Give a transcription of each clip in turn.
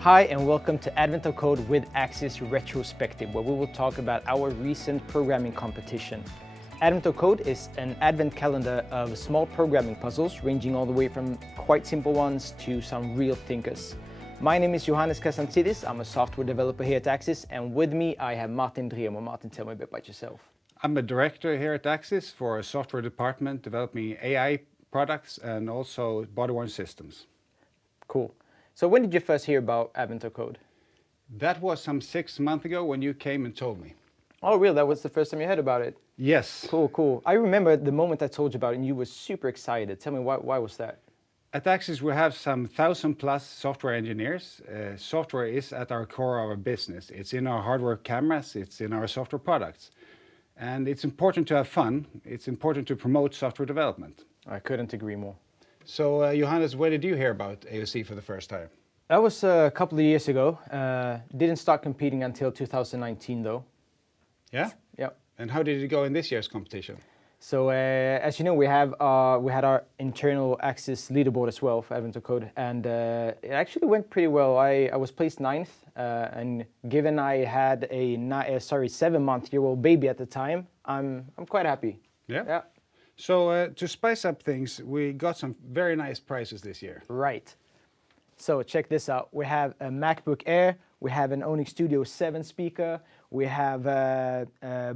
Hi and welcome to Advent of Code with Axis Retrospective, where we will talk about our recent programming competition. Advent of Code is an advent calendar of small programming puzzles, ranging all the way from quite simple ones to some real thinkers. My name is Johannes Kasantidis. I'm a software developer here at Axis, and with me I have Martin Driemo. Martin, tell me a bit about yourself. I'm a director here at Axis for a software department developing AI products and also body-worn systems. Cool. So when did you first hear about Advent of Code? That was some 6 months ago when you came and told me. Oh, really? That was the first time you heard about it? Yes. Cool. I remember the moment I told you about it and you were super excited. Tell me, why was that? At Axis, we have some 1,000+ software engineers. Software is at our core of our business. It's in our hardware cameras, it's in our software products. And it's important to have fun. It's important to promote software development. I couldn't agree more. So, Johannes, when did you hear about AOC for the first time? That was a couple of years ago. Didn't start competing until 2019 though. Yeah? Yeah. And how did it go in this year's competition? So as you know, we had our internal Axis leaderboard as well for Advent of Code, and it actually went pretty well. I was placed 9th, and given I had a 7-month-old baby at the time, I'm quite happy. Yeah. So to spice up things, we got some very nice prizes this year. Right. So check this out. We have a MacBook Air, we have an Onyx Studio 7 speaker, we have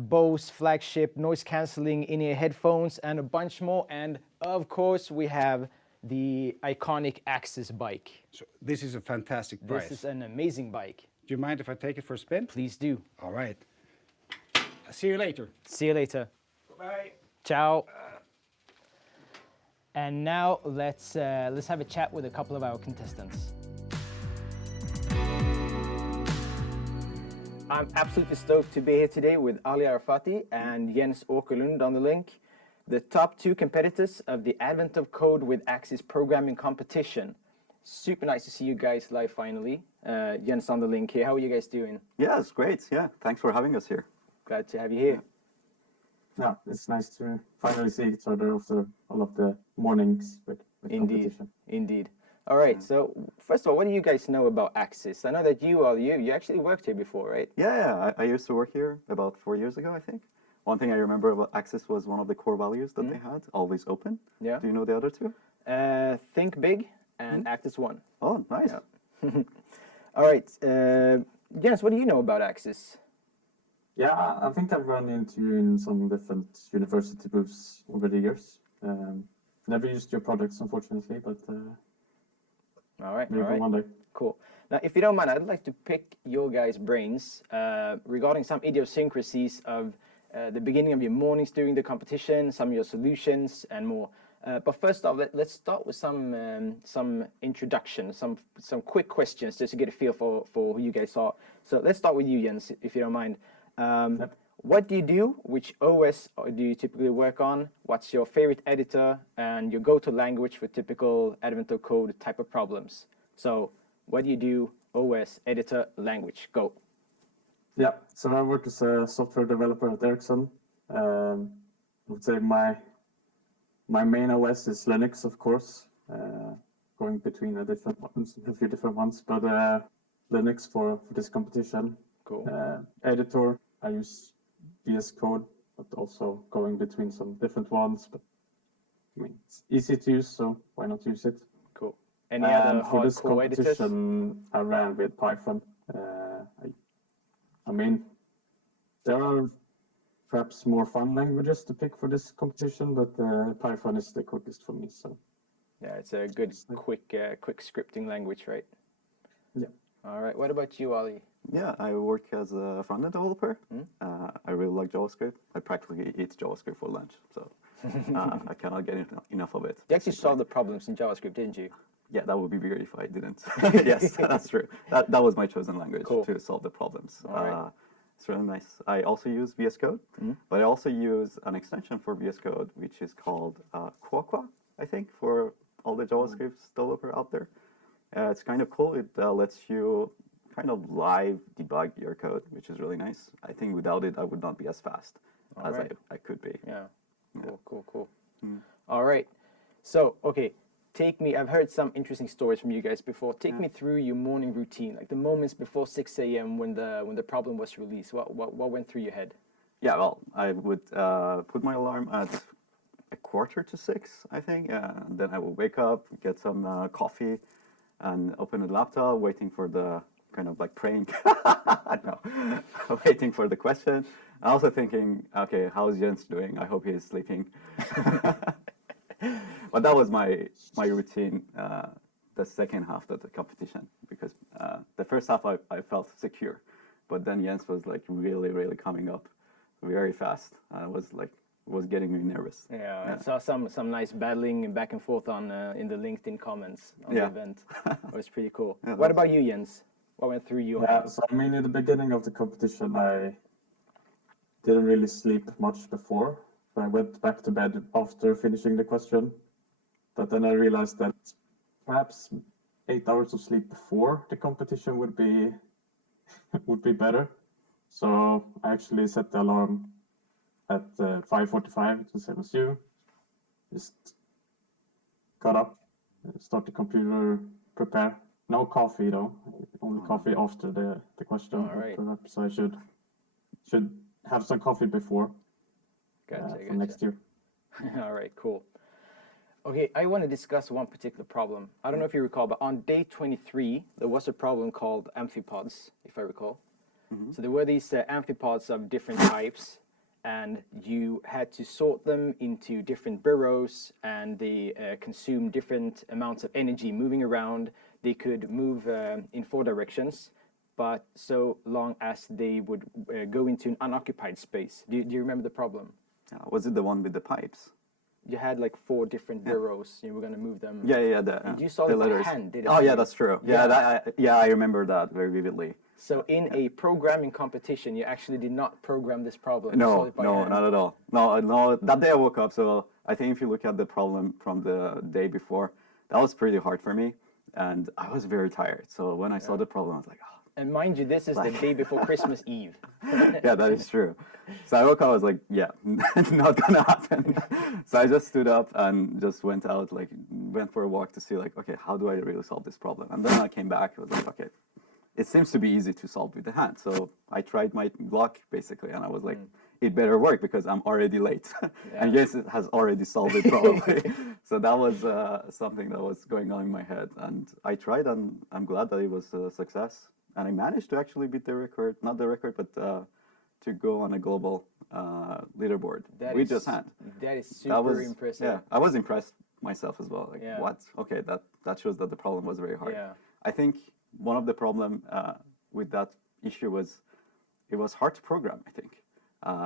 Bose flagship noise cancelling in-ear headphones and a bunch more. And of course, we have the iconic Axis bike. So this is a fantastic prize. This is an amazing bike. Do you mind if I take it for a spin? Please do. All right. See you later. See you later. Bye. Ciao. And now let's have a chat with a couple of our contestants. I'm absolutely stoked to be here today with Ali Arafati and Jens Åkerlund on the link, the top 2 competitors of the Advent of Code with Axis programming competition. Super nice to see you guys live finally. Jens on the link here. How are you guys doing? Yeah, it's great. Yeah, thanks for having us here. Glad to have you here. Yeah, it's nice to finally see each other after all of the mornings with competition. Indeed. All right, so first of all, what do you guys know about Axis? I know that you actually worked here before, right? Yeah, I used to work here about 4 years ago, I think. One thing I remember about Axis was one of the core values that they had, always open. Yeah. Do you know the other 2? Think big and act as one. Oh, nice. Yeah. All right, Jens, what do you know about Axis? Yeah, I think I've run into you in some different university booths over the years. Never used your products, unfortunately, but All right. maybe one day. Cool. Now, if you don't mind, I'd like to pick your guys' brains regarding some idiosyncrasies of the beginning of your mornings during the competition, some of your solutions, and more. But first off, let's start with some introduction, some quick questions, just to get a feel for who you guys are. So let's start with you, Jens, if you don't mind. What do you do? Which OS do you typically work on? What's your favorite editor and your go-to language for typical Advent of Code type of problems? So what do you do? OS, editor, language, go. Yeah, so I work as a software developer at Ericsson. I would say my main OS is Linux, of course, going between a few different ones, but Linux for this competition. Cool. Editor, I use VS Code, but also going between some different ones. But I mean, it's easy to use, so why not use it? Cool. Any other for this hardcore editors? competition, I ran with Python. I mean, there are perhaps more fun languages to pick for this competition, but Python is the quickest for me. So Yeah, it's a good, quick scripting language, right? yeah. All right. What about you, Ali? Yeah, I work as a front-end developer. I really like JavaScript. I practically eat JavaScript for lunch, so I cannot get enough of it. You actually solved the problems in JavaScript, didn't you? Yeah, that would be weird if I didn't. Yes, that's true. That was my chosen language to solve the problems. Right. It's really nice. I also use VS Code, but I also use an extension for VS Code, which is called Quaqua, I think, for all the JavaScript developer out there. It's kind of cool. It lets you kind of live debug your code, which is really nice. I think without it, I would not be as fast as I could be. Yeah. Cool. All right. So, okay, take me. I've heard some interesting stories from you guys before. Take me through your morning routine, like the moments before 6 a.m. when the problem was released. What went through your head? Yeah, well, I would put my alarm at 5:45, I think. And then I will wake up, get some coffee, and open the laptop, waiting for the kind of like praying. No, waiting for the question. Also thinking, okay, how's Jens doing? I hope he's sleeping. But that was my routine the second half of the competition, because the first half I felt secure, but then Jens was like really coming up very fast. Was getting me nervous. Yeah, I saw some nice battling back and forth on in the LinkedIn comments on the event. It was pretty cool. Yeah, what about you, Jens? What went through your head? So I mean, in the beginning of the competition, I didn't really sleep much before. So I went back to bed after finishing the question. But then I realized that perhaps 8 hours of sleep before the competition would be better. So I actually set the alarm at 5:45, the same as you. Just got up, start the computer, prepare. No coffee though. Only coffee after the question. All right. Perhaps I should have some coffee before for next year. All right, cool. Okay, I want to discuss one particular problem. I don't know if you recall, but on day 23, there was a problem called amphipods, if I recall. So there were these amphipods of different types, and you had to sort them into different burrows, and they consume different amounts of energy moving around. They could move in 4 directions, but so long as they would go into an unoccupied space. Do you remember the problem? Was it the one with the pipes? You had like 4 different burrows. You were going to move them. Yeah. And you saw the it by letters. hand, didn't Oh, you? yeah, that's true. Yeah, I remember that very vividly. So in a programming competition, you actually did not program this problem. You saw No, it by hand. not at all. No. That day I woke up, so I think if you look at the problem from the day before, that was pretty hard for me, and I was very tired. So when I saw the problem, I was like, oh. And mind you, this is the day before Christmas Eve. Yeah, that is true. So I woke up, I was like, yeah, not gonna happen. So I just stood up and just went out, went for a walk to see, okay, how do I really solve this problem? And then I came back, I was like, okay, it seems to be easy to solve with the hand. So I tried my luck, basically, and I was like, it better work because I'm already late. And yes, it has already solved it probably. So that was something that was going on in my head. And I tried, and I'm glad that it was a success. And I managed to actually beat the record, not the record, but to go on a global leaderboard with just hand. That is super impressive. Yeah, I was impressed myself as well. Yeah. What? Okay, that shows that the problem was very hard. Yeah. I think one of the problem with that issue was it was hard to program, I think.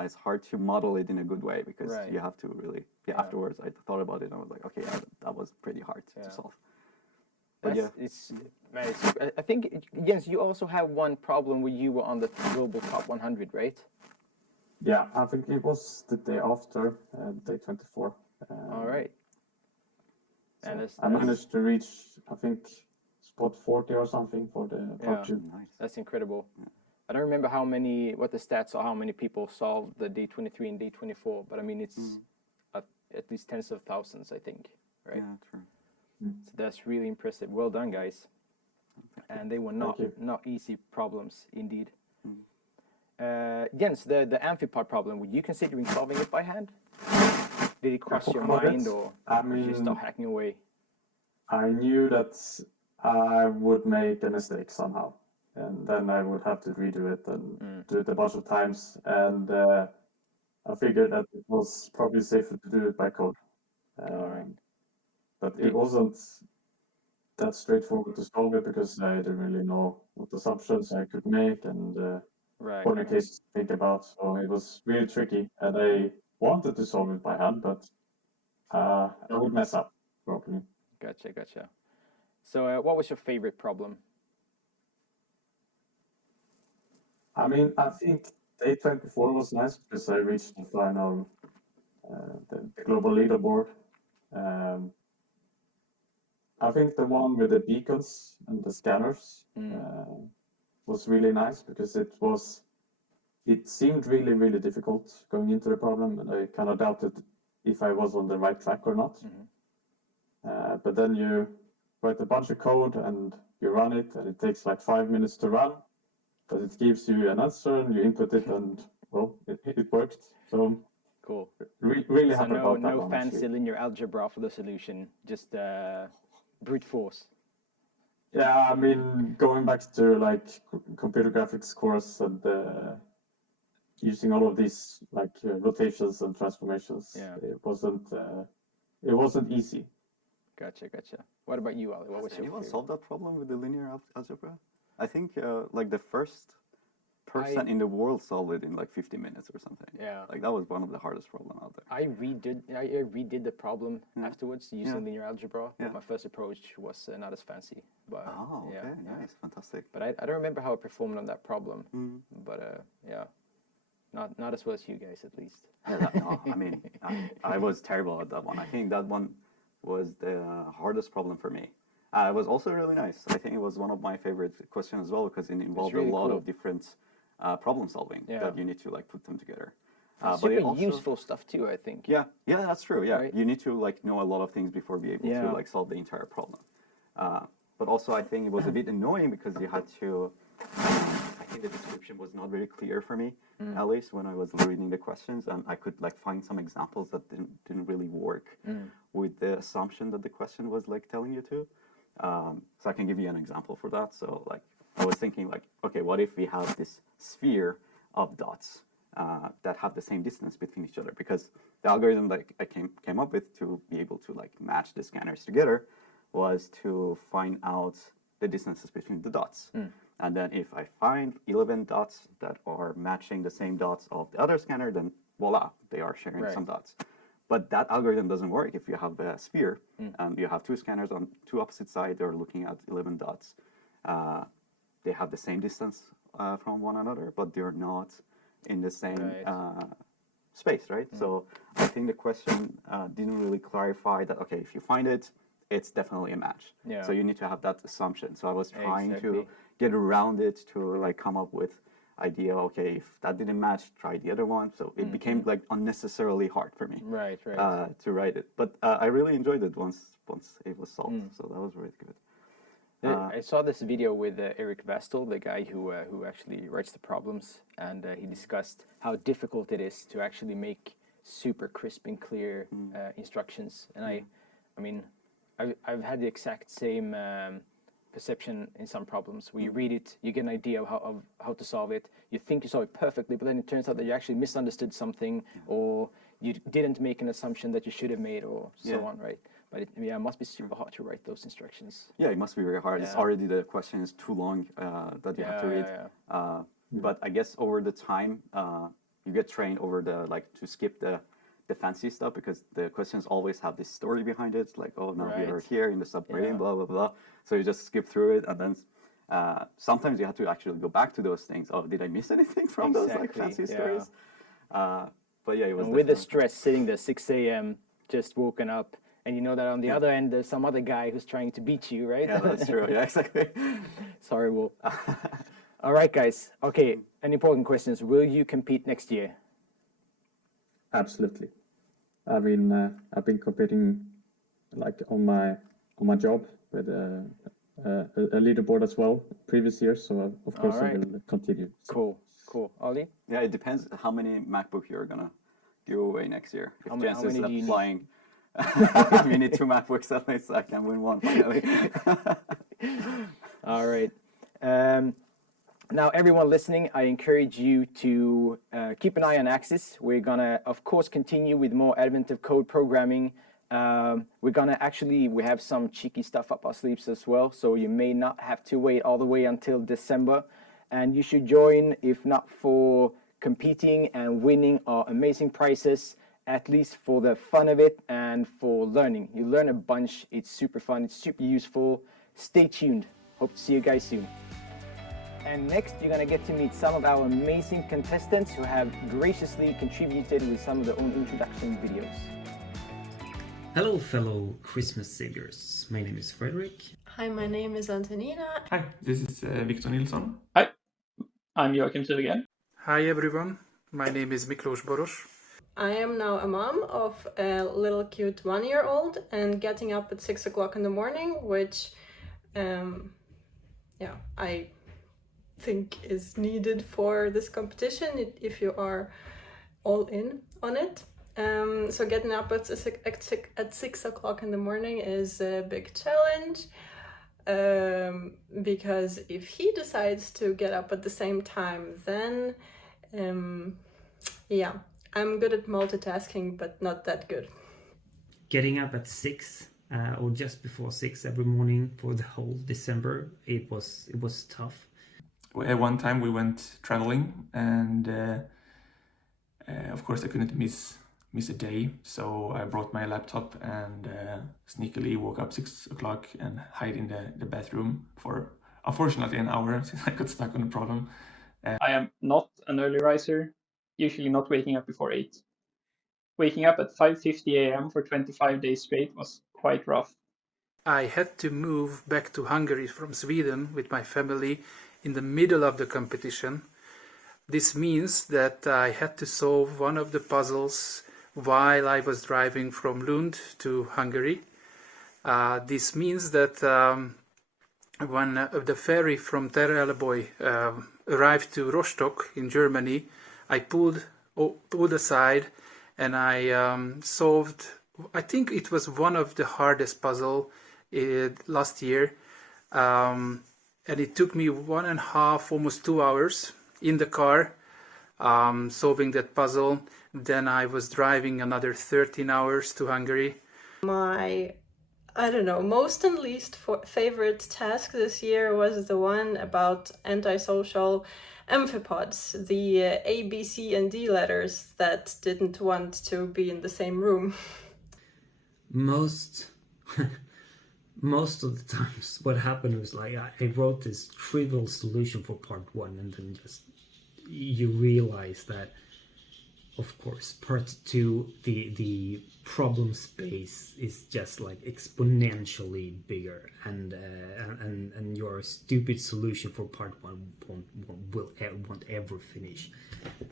It's hard to model it in a good way because you have to really, afterwards I thought about it and I was like, okay, that was pretty hard to solve. But I think, Jens, you also have one problem where you were on the global top 100, right? Yeah, I think it was the day after, day 24. All right. So And I managed to reach, I think, spot 40 or something for the part 2. Nice. That's incredible. I don't remember what the stats are, how many people solved the day 23 and day 24, but I mean, it's at least tens of thousands, I think, right? Yeah, true. So that's really impressive. Well done, guys. And they were not easy problems, indeed. Jens, the amphipod problem, were you considering solving it by hand? Did it cross your mind, or did you start hacking away? I knew that I would make a mistake somehow, and then I would have to redo it and do it a bunch of times. And I figured that it was probably safer to do it by code. But it wasn't that straightforward to solve it because I didn't really know what assumptions I could make and corner cases to think about. So it was really tricky, and I wanted to solve it by hand, but I would mess up probably. Gotcha. So what was your favorite problem? I mean, I think day 24 was nice because I reached the final, the global leaderboard. I think the one with the beacons and the scanners was really nice because it seemed really, really difficult going into the problem, and I kind of doubted if I was on the right track or not. but then you write a bunch of code and you run it, and it takes like 5 minutes to run, but it gives you an answer and you input it, and well, it worked. So Cool. really So happy about that no one. fancy Actually. linear algebra for the solution, just brute force. Yeah, I mean, going back to like computer graphics course and using all of these like rotations and transformations, Yeah. it wasn't easy. Gotcha. What about you, Ali? What was Has your anyone favorite? solved that problem with the linear algebra? I think like the first person in the world solved it in like 50 minutes or something. Yeah. Like that was one of the hardest problems out there. I redid the problem afterwards using linear algebra, but Yeah. my first approach was not as fancy. But Oh, okay, yeah. nice, fantastic. But I don't remember how I performed on that problem. Mm. But yeah, not as well as you guys at least. Yeah, no, I mean, I was terrible at that one. I think that one was the hardest problem for me. It was also really nice. I think it was one of my favorite questions as well because it involved really a lot cool. of different problem solving that you need to like put them together. But Super it also, useful stuff too, I think. yeah, that's true. Yeah, Right? you need to like know a lot of things before be able to like solve the entire problem. But also, I think it was a bit annoying because you had to. I think the description was not very clear for me, at least when I was reading the questions, and I could like find some examples that didn't really work with the assumption that the question was like telling you to. So I can give you an example for that. So like I was thinking like, okay, what if we have this sphere of dots that have the same distance between each other? Because the algorithm that I came up with to be able to like match the scanners together was to find out the distances between the dots. And then if I find 11 dots that are matching the same dots of the other scanner, then voila, they are sharing some dots. But that algorithm doesn't work if you have a sphere and you have two scanners on two opposite sides, they're looking at 11 dots. They have the same distance from one another, but they're not in the same space, right? So I think the question didn't really clarify that, okay, if you find it, it's definitely a match. Yeah. So you need to have that assumption. So I was trying to Exactly. get around it to like come up with idea, okay, if that didn't match, try the other one. So it became like unnecessarily hard for me Right. to write it. But I really enjoyed it once it was solved. So that was really good. I saw this video with Eric Vestal, the guy who actually writes the problems, and he discussed how difficult it is to actually make super crisp and clear instructions. And I mean, I've had the exact same perception in some problems where you read it, you get an idea of how to solve it, you think you solve it perfectly, but then it turns out that you actually misunderstood something, or you didn't make an assumption that you should have made, or so on, right? But it must be super hard to write those instructions. Yeah, it must be very hard. It's already the question is too long that you have to read. But I guess over the time, you get trained over the to skip the fancy stuff because the questions always have this story behind it. Like, oh, no, we are here in the submarine, blah, blah, blah. So you just skip through it. And then sometimes you have to actually go back to those things. Oh, did I miss anything from those like fancy stories? But yeah, it was and with the stress, sitting there 6 a.m., just woken up, and you know that on the other end, there's some other guy who's trying to beat you, right? Yeah, that's true. Yeah, exactly. Sorry, Will. All right, guys. Okay, an important question is, will you compete next year? Absolutely. I've been competing like on my job with a leaderboard as well previous years, so of course I will continue. Cool. Ollie? Yeah, it depends how many MacBook you're gonna give away next year. If How Jens many is do you need? flying, we need 2 MacBooks at least. I can win one finally. All right. Now, everyone listening, I encourage you to keep an eye on Axis. We're going to, of course, continue with more advent of code programming. We have some cheeky stuff up our sleeves as well, so you may not have to wait all the way until December. And you should join, if not for competing and winning our amazing prizes, at least for the fun of it and for learning. You learn a bunch. It's super fun. It's super useful. Stay tuned. Hope to see you guys soon. And next, you're going to get to meet some of our amazing contestants who have graciously contributed with some of their own introduction videos. Hello, fellow Christmas saviors. My name is Frederick. Hi, my name is Antonina. Hi, this is Victor Nilsson. Hi, I'm Joachim Tuvegren. Hi everyone, my name is Miklos Boros. I am now a mom of a little cute 1-year-old and getting up at 6 o'clock in the morning, which I think is needed for this competition if you are all in on it. So getting up at 6 o'clock in the morning is a big challenge, because if he decides to get up at the same time, then I'm good at multitasking, but not that good. Getting up at 6 or just before 6 every morning for the whole December, it was tough. At one time we went traveling, and of course I couldn't miss a day, so I brought my laptop and sneakily woke up 6 o'clock and hide in the bathroom for unfortunately an hour since I got stuck on the problem. I am not an early riser, usually not waking up before 8. Waking up at 5:50 a.m. for 25 days straight was quite rough. I had to move back to Hungary from Sweden with my family in the middle of the competition. This means that I had to solve one of the puzzles while I was driving from Lund to Hungary. This means that when the ferry from Terreleboy arrived to Rostock in Germany, I pulled aside and I solved, I think it was one of the hardest puzzle last year. And it took me 1.5, almost 2 hours in the car solving that puzzle. Then I was driving another 13 hours to Hungary. My, most and least favorite task this year was the one about antisocial amphipods, the A, B, C, and D letters that didn't want to be in the same room. Most of the times what happened was like I wrote this trivial solution for part 1, and then just you realize that of course part 2 the problem space is just like exponentially bigger, and your stupid solution for part 1 won't ever finish.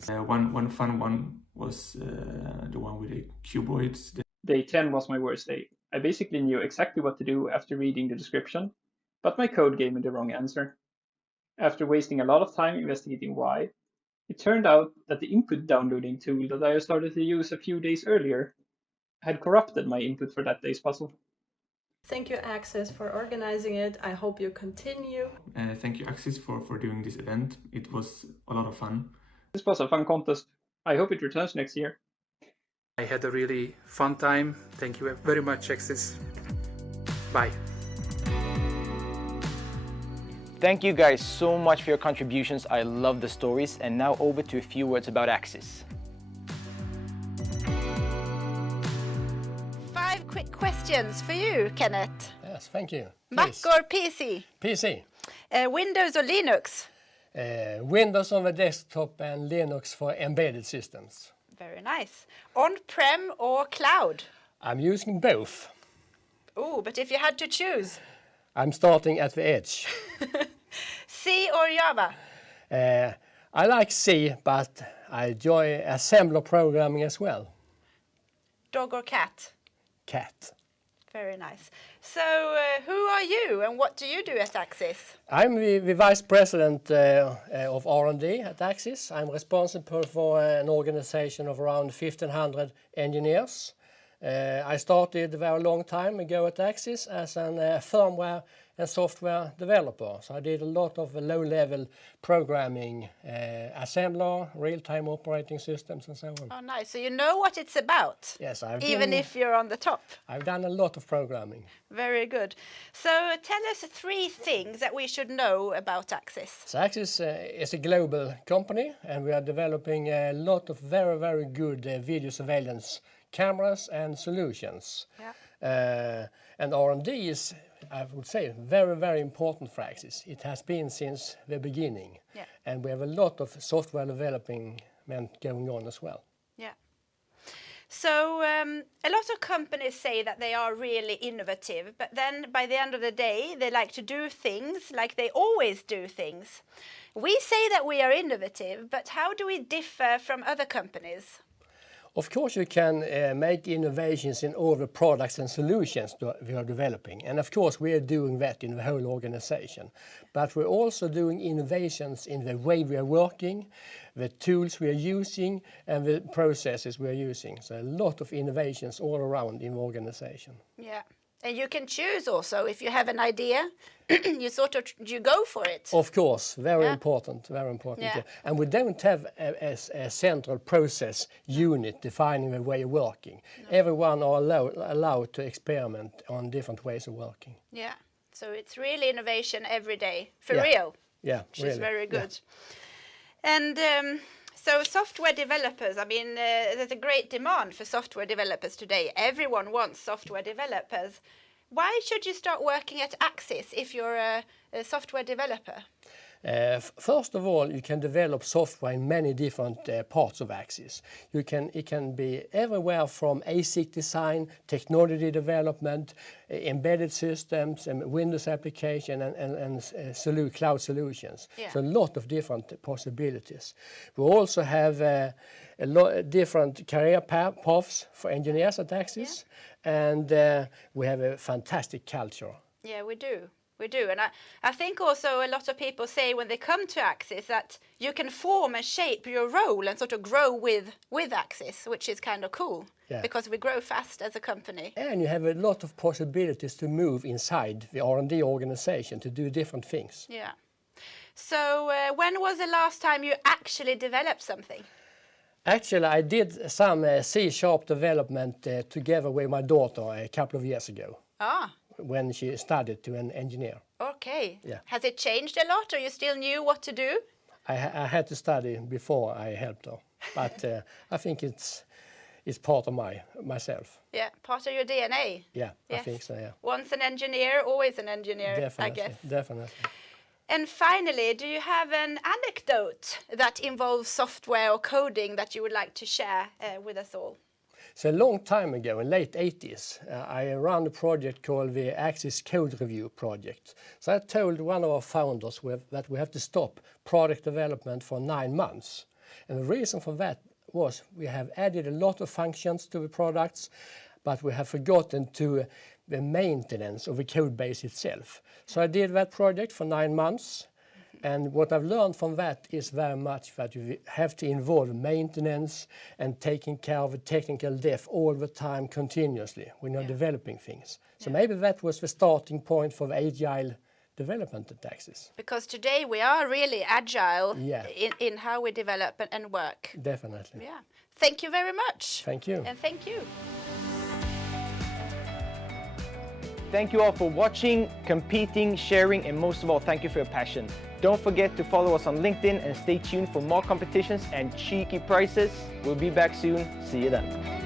One fun one was the one with the cuboids. Day 10 was my worst day. I basically knew exactly what to do after reading the description, but my code gave me the wrong answer. After wasting a lot of time investigating why, it turned out that the input downloading tool that I started to use a few days earlier had corrupted my input for that day's puzzle. Thank you, Axis, for organizing it. I hope you continue. Thank you, Axis, for doing this event. It was a lot of fun. This was a fun contest. I hope it returns next year. I had a really fun time. Thank you very much, Axis. Bye. Thank you guys so much for your contributions. I love the stories. And now over to a few words about Axis. 5 quick questions for you, Kenneth. Yes, thank you. Mac or PC? PC. Windows or Linux? Windows on the desktop and Linux for embedded systems. Very nice. On-prem or cloud? I'm using both. Oh, but if you had to choose? I'm starting at the edge. C or Java? I like C, but I enjoy assembler programming as well. Dog or cat? Cat. Very nice. So, who are you and what do you do at Axis? I'm the Vice President of R&D at Axis. I'm responsible for an organization of around 1,500 engineers. I started a very long time ago at Axis as a firmware and software developer. So I did a lot of low-level programming, assembler, real-time operating systems and so on. Oh, nice. So you know what it's about? Yes, even if you're on the top? I've done a lot of programming. Very good. So tell us 3 things that we should know about Axis. So Axis is a global company, and we are developing a lot of very, very good video surveillance cameras and solutions. Yeah. And R&D is, I would say, very, very important for Axis. It has been since the beginning. Yeah. And we have a lot of software development going on as well. Yeah. So a lot of companies say that they are really innovative, but then by the end of the day, they like to do things like they always do things. We say that we are innovative, but how do we differ from other companies? Of course, you can make innovations in all the products and solutions that we are developing. And of course, we are doing that in the whole organization. But we're also doing innovations in the way we are working, the tools we are using, and the processes we are using. So a lot of innovations all around in the organization. Yeah. And you can choose also, if you have an idea, you go for it. Of course, very important, very important. Yeah. And we don't have a central process unit defining the way of working. No. Everyone are allowed to experiment on different ways of working. Yeah, so it's really innovation every day, for real. Yeah, which is very good. Yeah. And so software developers, I mean, there's a great demand for software developers today. Everyone wants software developers. Why should you start working at Axis if you're a software developer? First of all, you can develop software in many different parts of Axis. It can be everywhere from ASIC design, technology development, embedded systems, and Windows application, and cloud solutions. Yeah. So a lot of different possibilities. We also have a lot different career paths for engineers at Axis, and we have a fantastic culture. Yeah, we do. We do, and I think also a lot of people say when they come to Axis that you can form and shape your role and sort of grow with Axis, which is kind of cool, because we grow fast as a company. And you have a lot of possibilities to move inside the R&D organization to do different things. Yeah. So when was the last time you actually developed something? Actually, I did some C# development together with my daughter a couple of years ago. Ah. When she studied to an engineer. Okay. Yeah. Has it changed a lot, or you still knew what to do? I had to study before I helped her, but I think it's part of myself. Yeah, part of your DNA. Yeah, yes. I think so. Yeah. Once an engineer, always an engineer. Definitely, I guess. Definitely. And finally, do you have an anecdote that involves software or coding that you would like to share with us all? So a long time ago, in late 80s, I ran a project called the Axis Code Review project. So I told one of our founders that we have to stop product development for 9 months. And the reason for that was we have added a lot of functions to the products, but we have forgotten to the maintenance of the code base itself. So I did that project for 9 months. And what I've learned from that is very much that you have to involve maintenance and taking care of the technical depth all the time continuously when you're developing things. So maybe that was the starting point for the agile development at Axis. Because today we are really agile in how we develop and work. Definitely. Yeah. Thank you very much. Thank you. And thank you. Thank you all for watching, competing, sharing, and most of all, thank you for your passion. Don't forget to follow us on LinkedIn and stay tuned for more competitions and cheeky prizes. We'll be back soon. See you then.